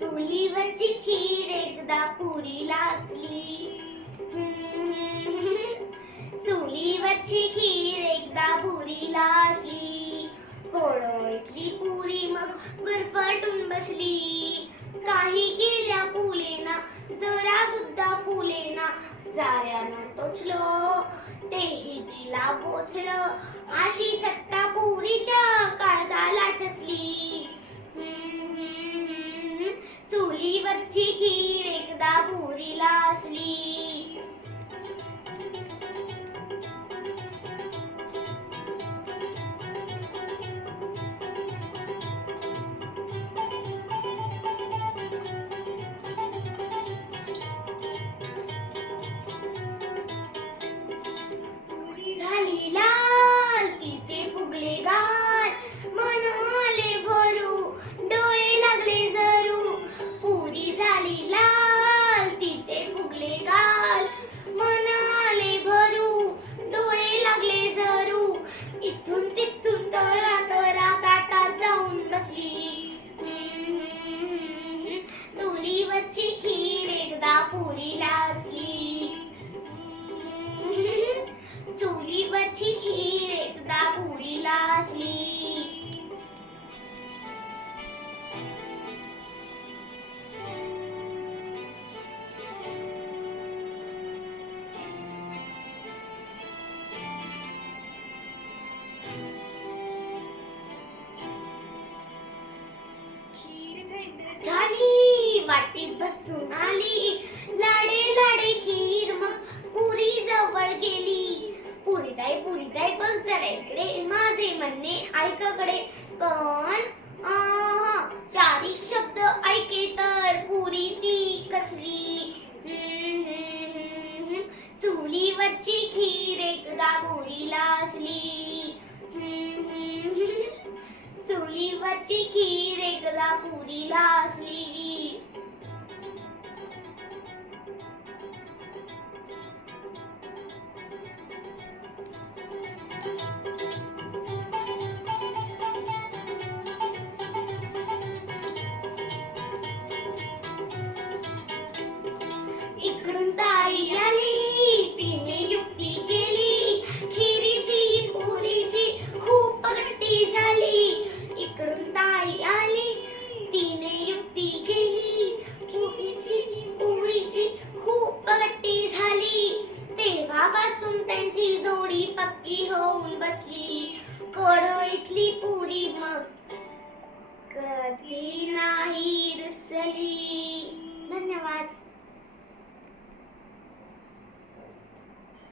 चुलीवरची खीर एकदा पुरीला असली चुलीवरची खीर एकदा पुरीला असली कोडोईतली पुरी मग गुरफटून बसली. काही गेल्या फुलेना जरा सुद्धा फुलेना जाऱ्यानं टोचलो. तेही तिला पोचलं. अशी थट्टा पुरीच्या काळजाला ठसली. कच्ची खीर एकदा पुरीला असली. एकदा पुरीला असली चुलीवरची खीर एकदा पुरीला असली झाली वाटीत बसून आली. म्हणणे ऐकाकडे पण चारी शब्द ऐके तर पुरी ती कसली? हम्म, चुलीवरची खीर एकदा पुरीला असली हम्म, चुलीवरची खीर एकदा पुरीला असली तिने युक्ती केली. पुरीची पुरीची खूप पट्टी झाली. तेव्हापासून त्यांची जोडी पक्की होऊन बसली. इथली पुरी मग कधी नाही रुसली. धन्यवाद.